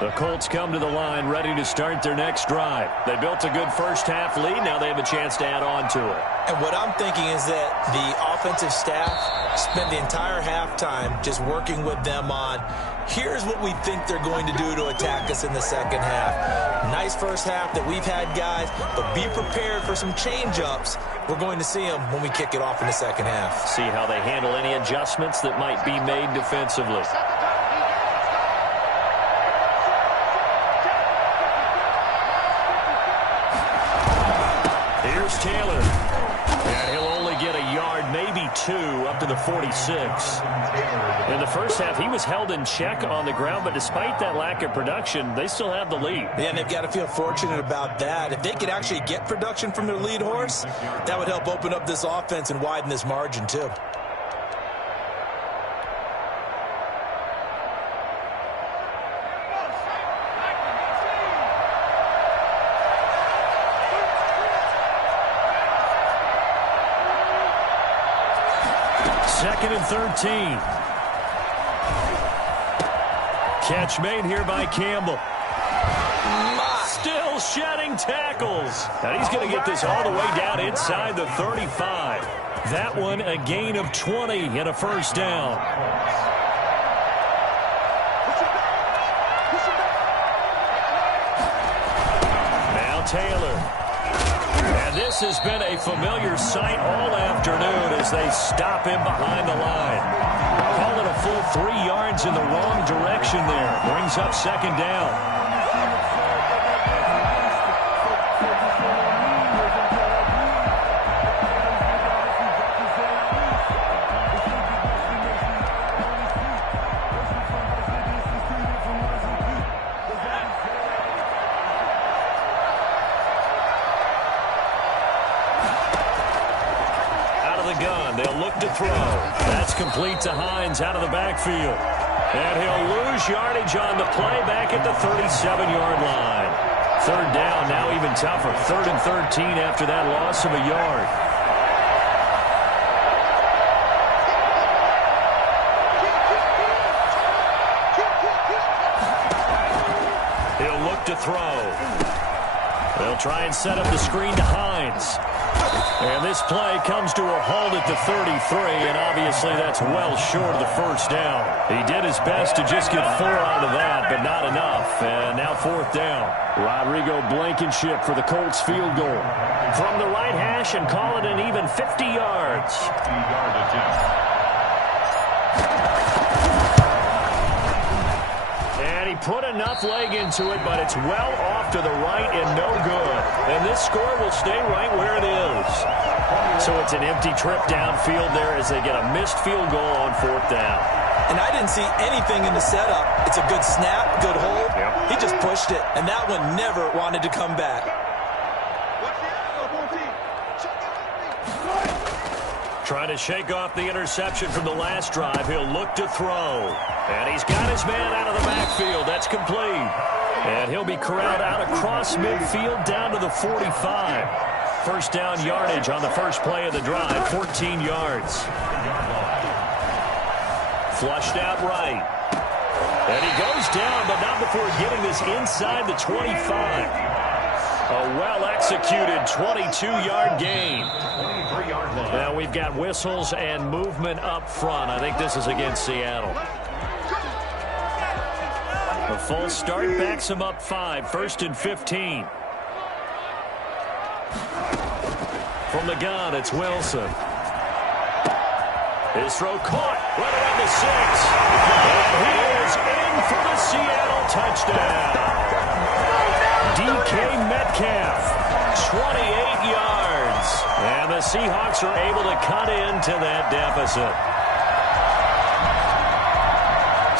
The Colts come to the line ready to start their next drive. They built a good first-half lead. Now they have a chance to add on to it. And what I'm thinking is that the offensive staff spent the entire halftime just working with them on, here's what we think they're going to do to attack us in the second half. Nice first half that we've had, guys, but be prepared for some change-ups. We're going to see them when we kick it off in the second half. See how they handle any adjustments that might be made defensively. Here's Taylor. And he'll only get a yard, maybe two, up to the 46. In the first half, he was held in check on the ground, but despite that lack of production, they still have the lead. Yeah, and they've got to feel fortunate about that. If they could actually get production from their lead horse, that would help open up this offense and widen this margin, too. Second and 13. Catch made here by Campbell. Still shedding tackles. And he's going to get this all the way down inside the 35. That one a gain of 20 and a first down. Now Taylor. And this has been a familiar sight all afternoon as they stop him behind the line. Call it a full 3 yards in the wrong direction there. Brings up second down. That's complete to Hines out of the backfield. And he'll lose yardage on the play back at the 37-yard line. Third down, now even tougher. 3rd and 13 after that loss of a yard. He'll look to throw. They'll try and set up the screen to Hines. And this play comes to a halt at the 33, and obviously that's well short of the first down. He did his best to just get 4 out of that, but not enough. And now 4th down. Rodrigo Blankenship for the Colts field goal. From the right hash and call it an even 50 yards. 50-yard attempt. And he put enough leg into it, but it's well off to the right and no good. And this score will stay right where it is. So it's an empty trip downfield there as they get a missed field goal on 4th down. And I didn't see anything in the setup. It's a good snap, good hold. Yep. He just pushed it, and that one never wanted to come back. Trying to shake off the interception from the last drive. He'll look to throw. And he's got his man out of the backfield. That's complete. And he'll be corralled out across midfield down to the 45. First down yardage on the first play of the drive. 14 yards. Flushed out right. And he goes down, but not before getting this inside the 25. A well-executed 22-yard gain. Now we've got whistles and movement up front. I think this is against Seattle. A full start backs him up 5. 1st and 15. From the gun, it's Wilson. His throw caught right around the 6. And he is in for the Seattle touchdown. DK Metcalf, 28 yards. And the Seahawks are able to cut into that deficit.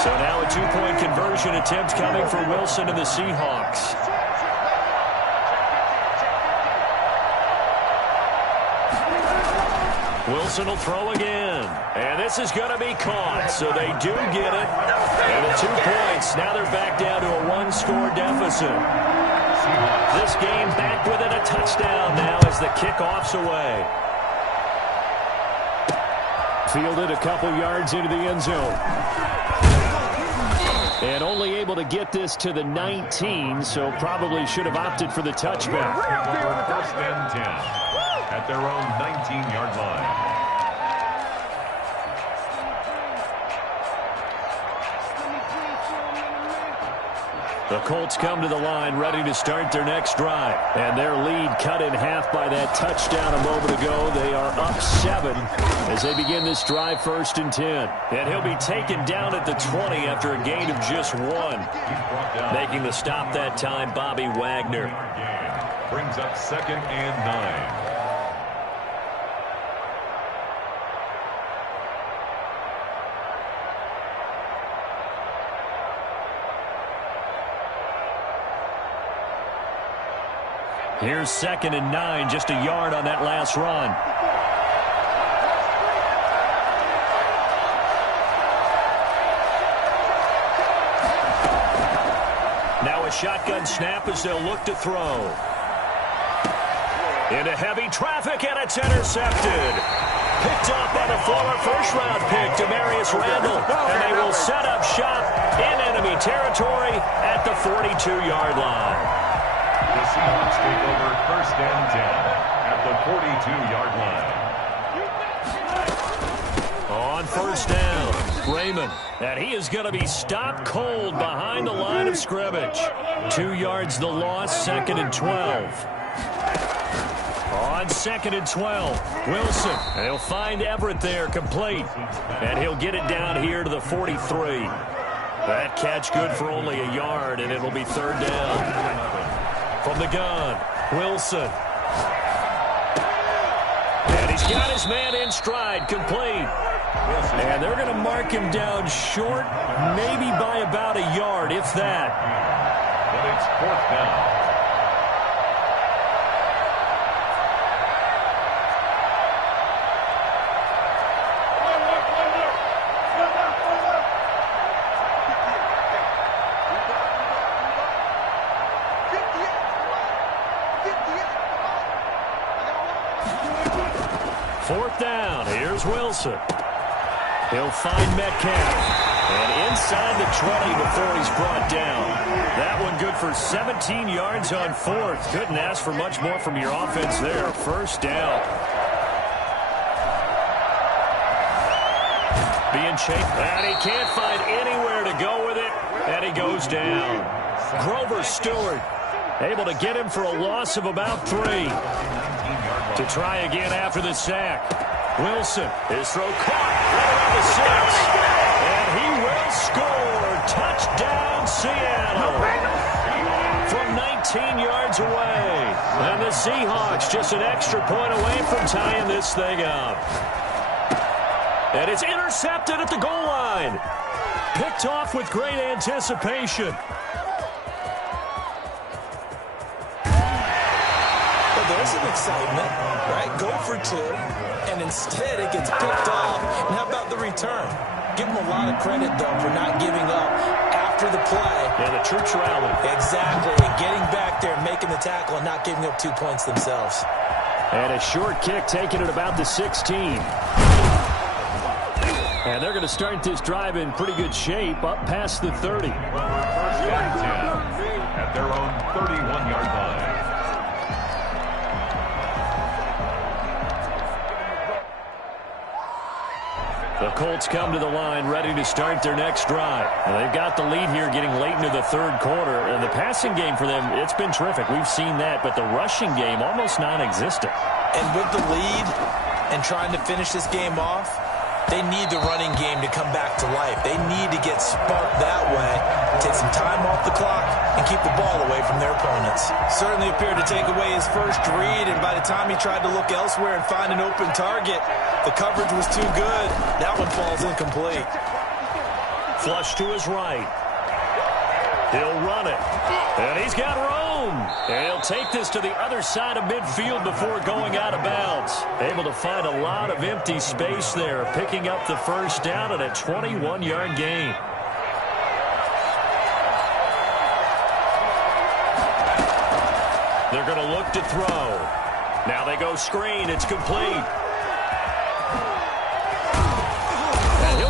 So now a 2-point conversion attempt coming for Wilson and the Seahawks. Wilson will throw again. And this is going to be caught. So they do get it. And the 2 points. Now they're back down to a 1-score deficit. This game back within a touchdown now as the kickoff's away. Fielded a couple yards into the end zone. And only able to get this to the 19, so probably should have opted for the touchback. First and 10 at their own 19-yard line. The Colts come to the line ready to start their next drive. And their lead cut in half by that touchdown a moment ago. They are up 7 as they begin this drive 1st and 10. And he'll be taken down at the 20 after a gain of just 1. Making the stop that time, Bobby Wagner. Brings up 2nd and 9. Here's 2nd and 9, just a yard on that last run. Now a shotgun snap as they'll look to throw. Into heavy traffic, and it's intercepted. Picked up by the former first-round pick, Demarius Randall, and they will set up shop in enemy territory at the 42-yard line. The Seahawks take over 1st and 10 at the 42-yard line. On 1st down, Raymond. And he is going to be stopped cold behind the line of scrimmage. 2 yards the loss, 2nd and 12. On 2nd and 12, Wilson. And he'll find Everett there, complete. And he'll get it down here to the 43. That catch good for only a yard, and it'll be 3rd down. From the gun, Wilson. And he's got his man in stride, complete. And they're going to mark him down short, maybe by about a yard, if that. But it's 4th down. Wilson. He'll find Metcalf. And inside the 20 before he's brought down. That one good for 17 yards on 4th. Couldn't ask for much more from your offense there. 1st down. Being chased. And he can't find anywhere to go with it. And he goes down. Grover Stewart able to get him for a loss of about 3. To try again after the sack. Wilson, his throw caught right around the 6. And he will score. Touchdown, Seattle. From 19 yards away. And the Seahawks just an extra point away from tying this thing up. And it's intercepted at the goal line. Picked off with great anticipation. Well, there's some excitement, right? Go for 2. And instead it gets picked off. And how about the return? Give them a lot of credit, though, for not giving up after the play. Yeah, the troops rallied. Exactly. Getting back there, making the tackle, and not giving up 2 points themselves. And a short kick taken at about the 16. And they're going to start this drive in pretty good shape up past the 30. 1st and 10 at their own 31-yard line. The Colts come to the line ready to start their next drive. And they've got the lead here getting late into the 3rd quarter. And the passing game for them, it's been terrific. We've seen that. But the rushing game, almost non-existent. And with the lead and trying to finish this game off, they need the running game to come back to life. They need to get sparked that way, take some time off the clock, and keep the ball away from their opponents. Certainly appeared to take away his first read, and by the time he tried to look elsewhere and find an open target, the coverage was too good. That one falls incomplete. Flush to his right. He'll run it. And he's got room. And he'll take this to the other side of midfield before going out of bounds. Able to find a lot of empty space there, picking up the 1st down at a 21-yard gain. They're going to look to throw. Now they go screen. It's complete.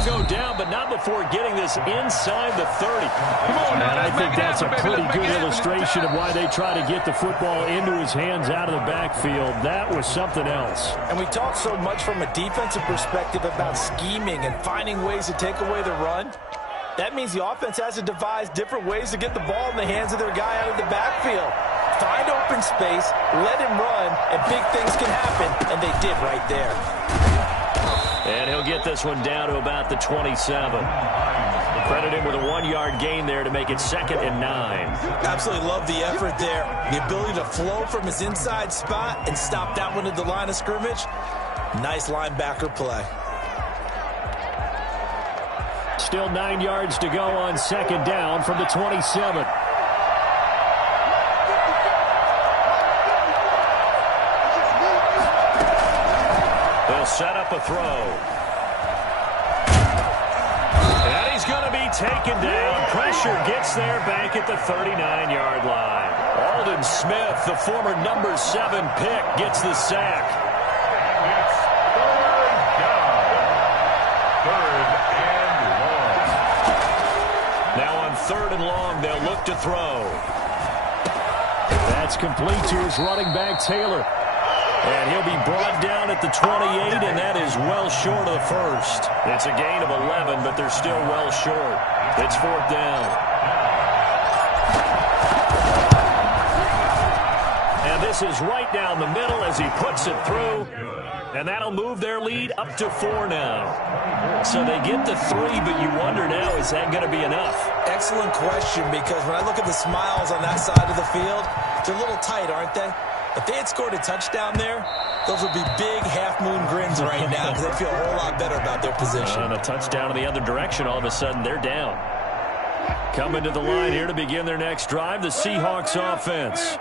He'll go down, but not before getting this inside the 30. And I think that's a pretty good illustration of why they try to get the football into his hands out of the backfield. That was something else. And we talk so much from a defensive perspective about scheming and finding ways to take away the run. That means the offense has to devise different ways to get the ball in the hands of their guy out of the backfield. Find open space, let him run, and big things can happen, and they did right there. And he'll get this one down to about the 27. Credit him with a 1-yard gain there to make it 2nd and 9. Absolutely love the effort there. The ability to flow from his inside spot and stop that one at the line of scrimmage. Nice linebacker play. Still 9 yards to go on 2nd down from the 27. They'll set up a throw. And he's going to be taken down. Pressure gets there back at the 39-yard line. Aldon Smith, the former number 7 pick, gets the sack. It's 3rd down. 3rd and long. Now on 3rd and long, they'll look to throw. That's complete to his running back, Taylor. And he'll be brought down at the 28, and that is well short of the first. It's a gain of 11, but they're still well short. It's 4th down. And this is right down the middle as he puts it through. And that'll move their lead up to 4 now. So they get to 3, but you wonder now, is that going to be enough? Excellent question, because when I look at the smiles on that side of the field, they're a little tight, aren't they? If they had scored a touchdown there, those would be big half-moon grins right now because they feel a whole lot better about their position. And a touchdown in the other direction, all of a sudden they're down. Coming to the line here to begin their next drive, the Seahawks offense.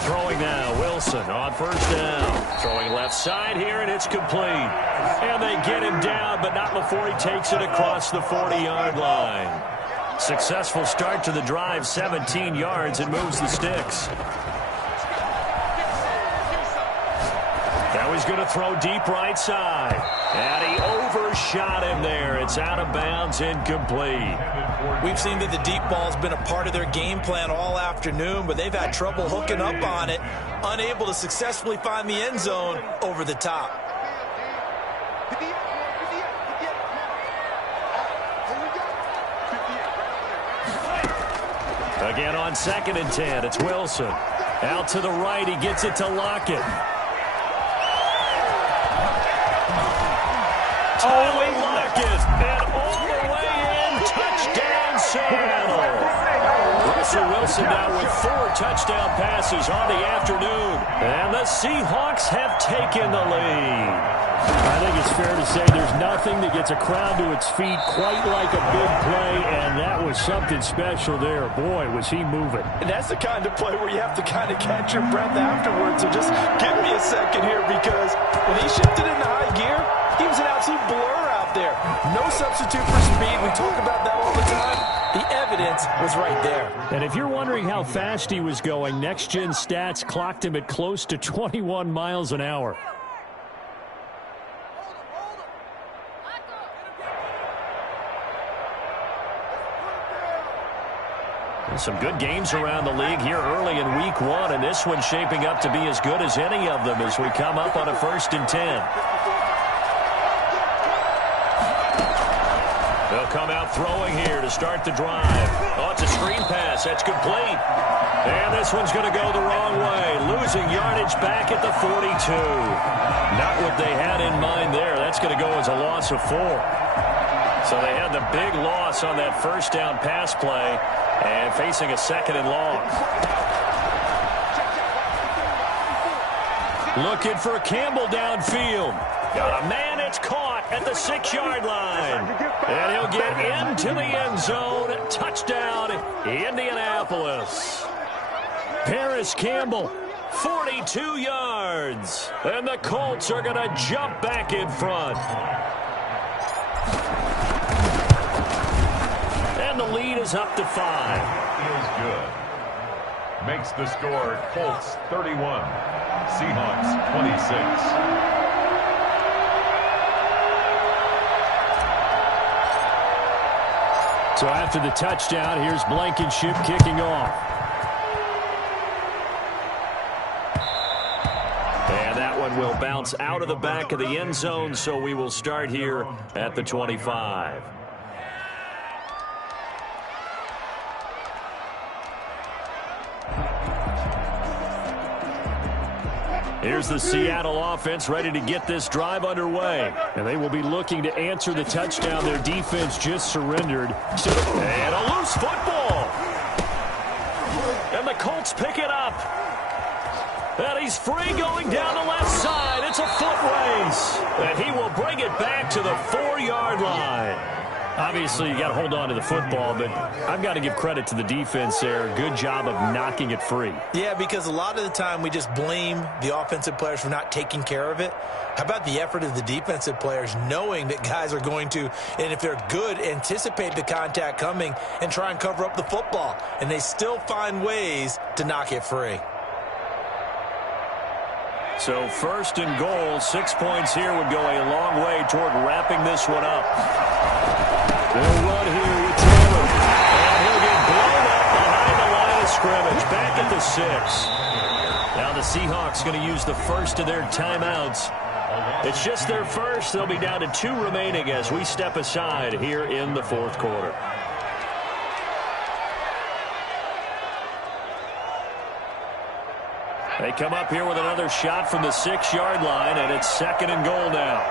Throwing now, Wilson on 1st down. Throwing left side here, and it's complete. And they get him down, but not before he takes it across the 40-yard line. Successful start to the drive, 17 yards, and moves the sticks. Now he's going to throw deep right side. And he overshot him there. It's out of bounds, incomplete. We've seen that the deep ball's been a part of their game plan all afternoon, but they've had trouble hooking up on it, unable to successfully find the end zone over the top. Again on 2nd and 10, it's Wilson. Out to the right, he gets it to Lockett. Tyler Lockett, and all the way in, touchdown Seattle. Russell Wilson now with 4 touchdown passes on the afternoon, and the Seahawks have taken the lead. I think it's fair to say there's nothing that gets a crowd to its feet quite like a big play, and that was something special there. Boy, was he moving. And that's the kind of play where you have to kind of catch your breath afterwards. So just give me a second here, because when he shifted into high gear, he was an absolute blur out there. No substitute for speed. We talk about that all the time. The evidence was right there. And if you're wondering how fast he was going, Next Gen Stats clocked him at close to 21 miles an hour. Some good games around the league here early in week 1, and this one's shaping up to be as good as any of them as we come up on a 1st and 10. They'll come out throwing here to start the drive. Oh, it's a screen pass. That's complete. And this one's going to go the wrong way. Losing yardage back at the 42. Not what they had in mind there. That's going to go as a loss of 4. So they had the big loss on that 1st down pass play. And facing a 2nd and long. Looking for Campbell downfield. Got a man, it's caught at the 6-yard line. And he'll get into the end zone. Touchdown, Indianapolis. Paris Campbell, 42 yards. And the Colts are going to jump back in front. And the lead is up to 5. Feels good. makes the score Colts 31, Seahawks 26. So after the touchdown, here's Blankenship kicking off. And that one will bounce out of the back of the end zone, so we will start here at the 25. Here's the Seattle offense ready to get this drive underway. And they will be looking to answer the touchdown their defense just surrendered. And a loose football. And the Colts pick it up. And he's free going down the left side. It's a foot race. And he will bring it back to the 4-yard line. Obviously, you got to hold on to the football, but I've got to give credit to the defense there. Good job of knocking it free. Yeah, because a lot of the time we just blame the offensive players for not taking care of it. How about the effort of the defensive players knowing that guys are going to, and if they're good, anticipate the contact coming and try and cover up the football. And they still find ways to knock it free. So first and goal, 6 points here would go a long way toward wrapping this one up. They'll run here with Taylor. And he'll get blown up behind the line of scrimmage. Back at the 6. Now the Seahawks going to use the first of their timeouts. It's just their first. They'll be down to 2 remaining as we step aside here in the fourth quarter. They come up here with another shot from the 6-yard line, and it's second and goal now.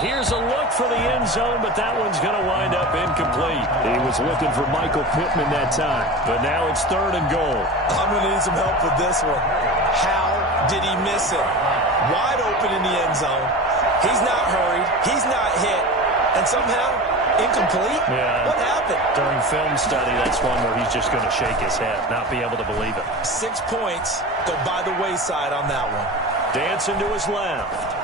Here's a look for the end zone, but that one's going to wind up incomplete. He was looking for Michael Pittman that time, but now it's third and goal. I'm going to need some help with this one. How did he miss it? Wide open in the end zone. He's not hurried. He's not hit. And somehow, incomplete? Yeah. What happened? During film study, that's one where he's just going to shake his head, not be able to believe it. 6 points go by the wayside on that one. Dancing to his left.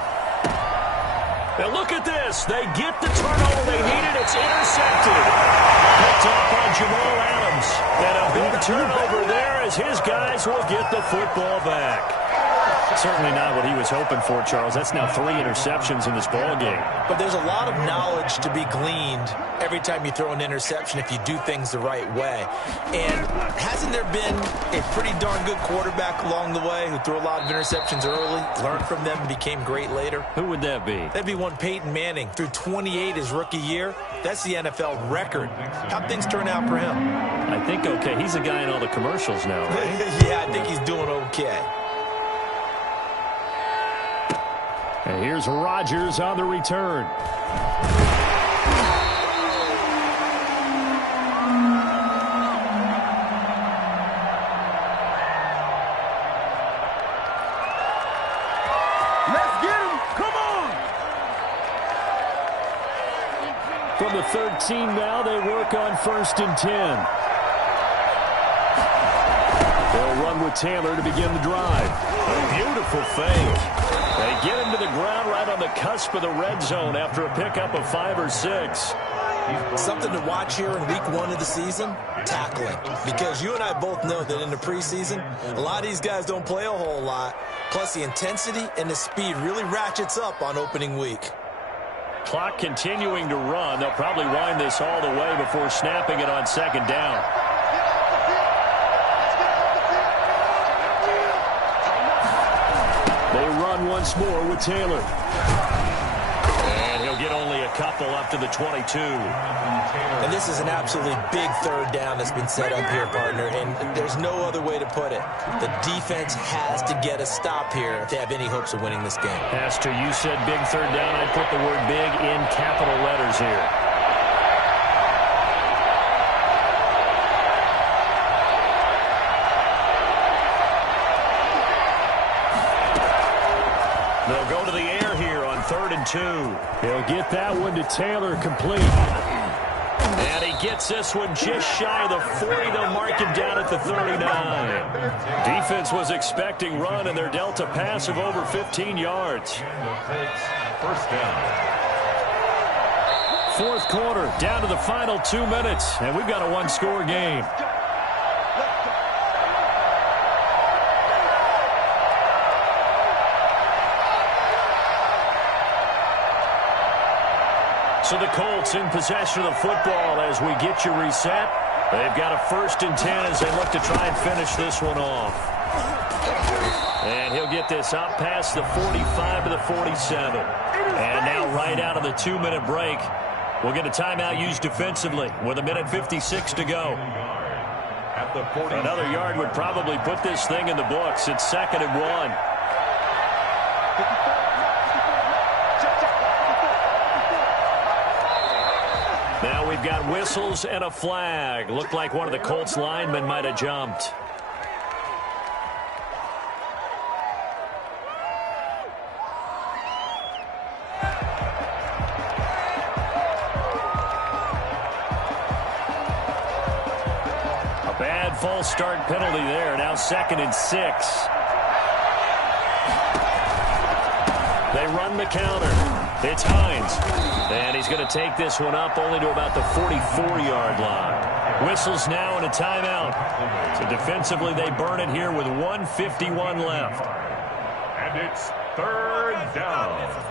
Now look at this. They get the turnover they needed. It's intercepted. Picked up on Jamal Adams. And a big turnover there as his guys will get the football back. Certainly not what he was hoping for, Charles. That's now 3 interceptions in this ball game. But there's a lot of knowledge to be gleaned every time you throw an interception if you do things the right way. And hasn't there been a pretty darn good quarterback along the way who threw a lot of interceptions early, learned from them, and became great later? Who would that be? That'd be one Peyton Manning. Threw 28 his rookie year. That's the NFL record. How'd things turn out for him? I think okay. He's a guy in all the commercials now, right? Yeah, I think he's doing okay. And here's Rodgers on the return. Let's get him. Come on. From the 13 now, they work on first and 10. They'll run with Taylor to begin the drive. A beautiful fake. They get him to the ground right on the cusp of the red zone after a pickup of 5 or 6. Something to watch here in week 1 of the season, tackling. Because you and I both know that in the preseason, a lot of these guys don't play a whole lot. Plus the intensity and the speed really ratchets up on opening week. Clock continuing to run. They'll probably wind this all the way before snapping it on second down. They run once more with Taylor. And he'll get only a couple up to the 22. And this is an absolutely big third down that's been set up here, partner, and there's no other way to put it. The defense has to get a stop here if they have any hopes of winning this game. As to you said big third down, I'd put the word big in capital letters here. They'll go to the air here on 3rd and 2. He'll get that one to Taylor complete. And he gets this one just shy of the 40. They'll mark him down at the 39. Defense was expecting run, and they're dealt a pass of over 15 yards. First down. Fourth quarter, down to the final 2 minutes, and we've got a one-score game. So the Colts in possession of the football as we get you reset. They've got a 1st and 10 as they look to try and finish this one off. And he'll get this up past the 45 to the 47. And now right out of the 2-minute break, we'll get a timeout used defensively with 1:56 to go. Another yard would probably put this thing in the books. It's 2nd and 1. Now we've got whistles and a flag. Looked like one of the Colts linemen might have jumped. A bad false start penalty there. Now 2nd and 6. They run the counter. It's Hines. And he's going to take this one up only to about the 44-yard line. Whistles now and a timeout. So defensively, they burn it here with 1:51 left. And it's 3rd down.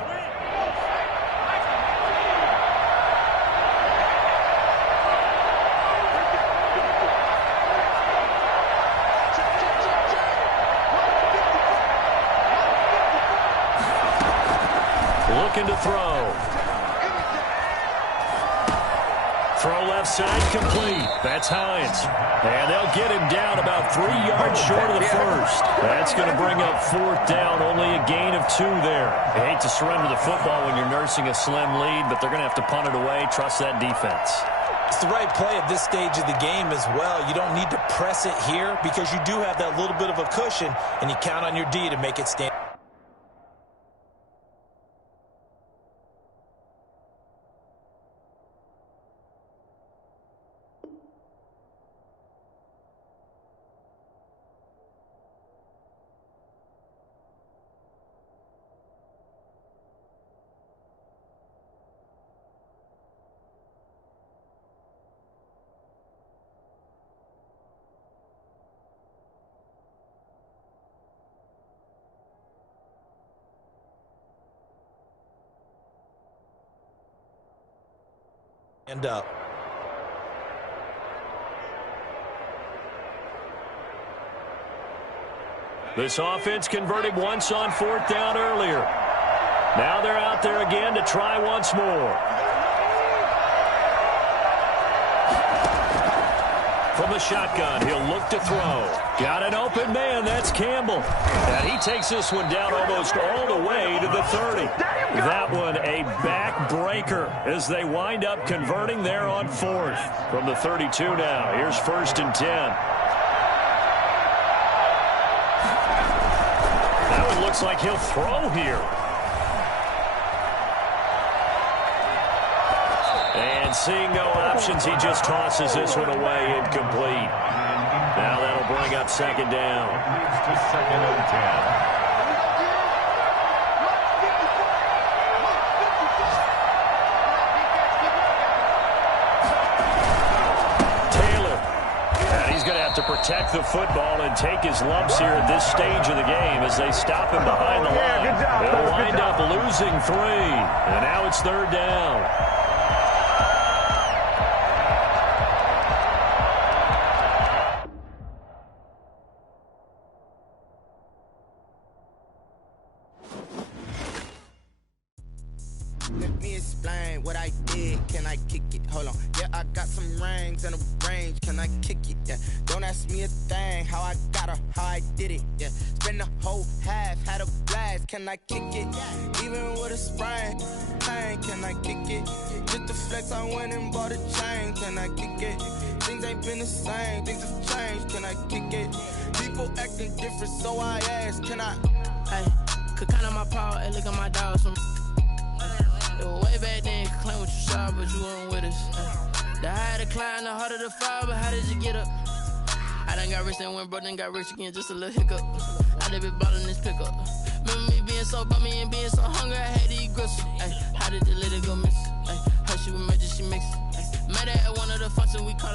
Looking to throw. Throw left side complete. That's Hines. And they'll get him down about 3 yards short of the first. That's going to bring up 4th down. Only a gain of 2 there. You hate to surrender the football when you're nursing a slim lead, but they're going to have to punt it away. Trust that defense. It's the right play at this stage of the game as well. You don't need to press it here because you do have that little bit of a cushion, and you count on your D to make it stand. End up. This offense converted once on 4th down earlier. Now they're out there again to try once more. From the shotgun, he'll look to throw. Got an open man, that's Campbell. And he takes this one down almost all the way to the 30. That one a backbreaker as they wind up converting there on 4th. From the 32 now, here's 1st and 10. That one looks like he'll throw here. And seeing no options, he just tosses this one away incomplete. Now that'll bring up 2nd down. To 2nd and 10. To protect the football and take his lumps here at this stage of the game as they stop him behind the line. They'll wind up losing 3, and now it's 3rd down. Let me explain what I did. Can I kick it? Hold on. Yeah, I got some rings and a range. Can I kick it? Yeah. Don't ask me a thing. How I got her, how I did it. Yeah. Spend the whole half, had a blast. Can I kick it? Even with a sprain, pain. Can I kick it? Just to flex, I went and bought a chain. Can I kick it? Things ain't been the same. Things have changed. Can I kick it? People acting different, so I ask. Can I? Hey, could count on my power and look at my dogs from. It was way back then, claim what you saw, but you weren't with us. The higher the climb, the harder the fall, but how did you get up? I done got rich and went broke, then got rich again, just a little hiccup. I done been ballin' this pickup. Remember me being so bummy and being so hungry, I had to eat gristle. Ay, how did the lady go miss? Ay, her she was major, she mixed. Met her at one of the functions, we caught